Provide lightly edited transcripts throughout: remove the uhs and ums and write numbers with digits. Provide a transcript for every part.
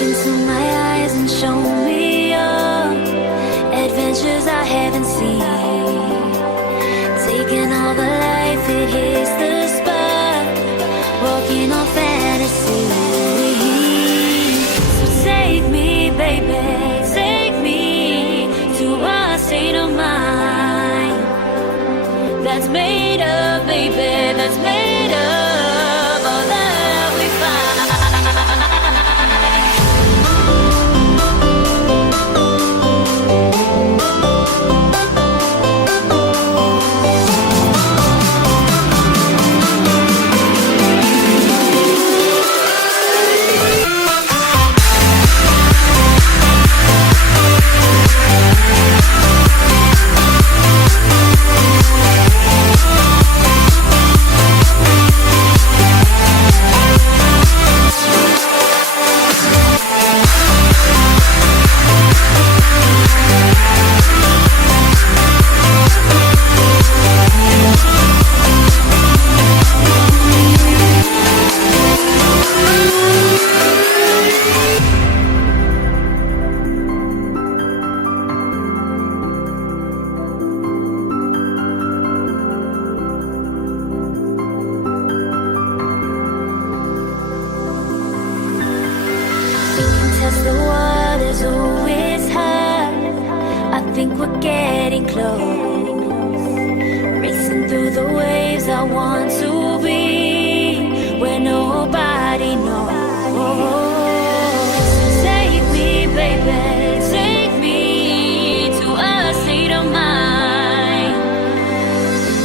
into my eyes and show me your adventures I haven't seen. Taking all the life, it hits the spot. Walking on fantasy. So take me, baby, take me to a state of mind that's made up, baby, that's made up all that we find. Test the waters, oh, it's hard. I think we're getting close. Racing through the waves, I want to be where nobody knows. Take me, baby, take me to a state of mind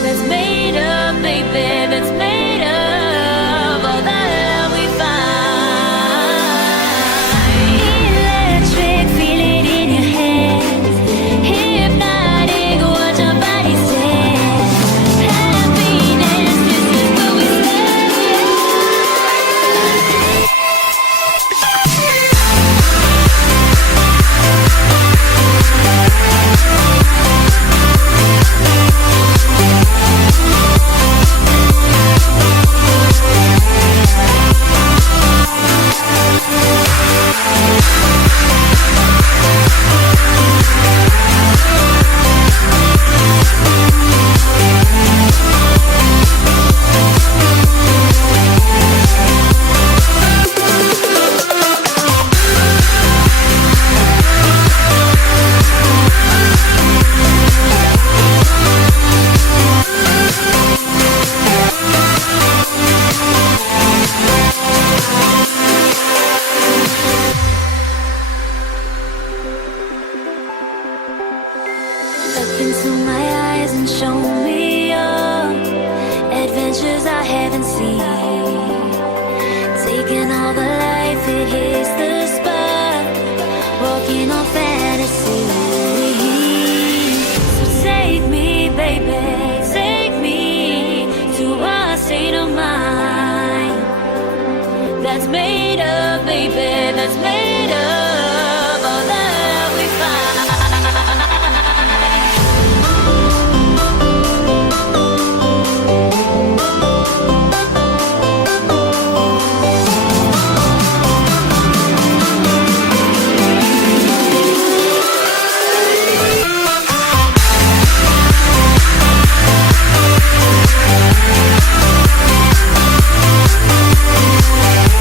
that's made up, baby, that's made up all that we find. Feel it in your hands, hypnotic, watch our bodies dance. Happiness, this is where we stand. Look into my eyes and show me your adventures I haven't seen. Taking all the life, it hits the spot. Walking on fantasy. So take me, baby, take me to a state of mind that's made up, baby, that's made up.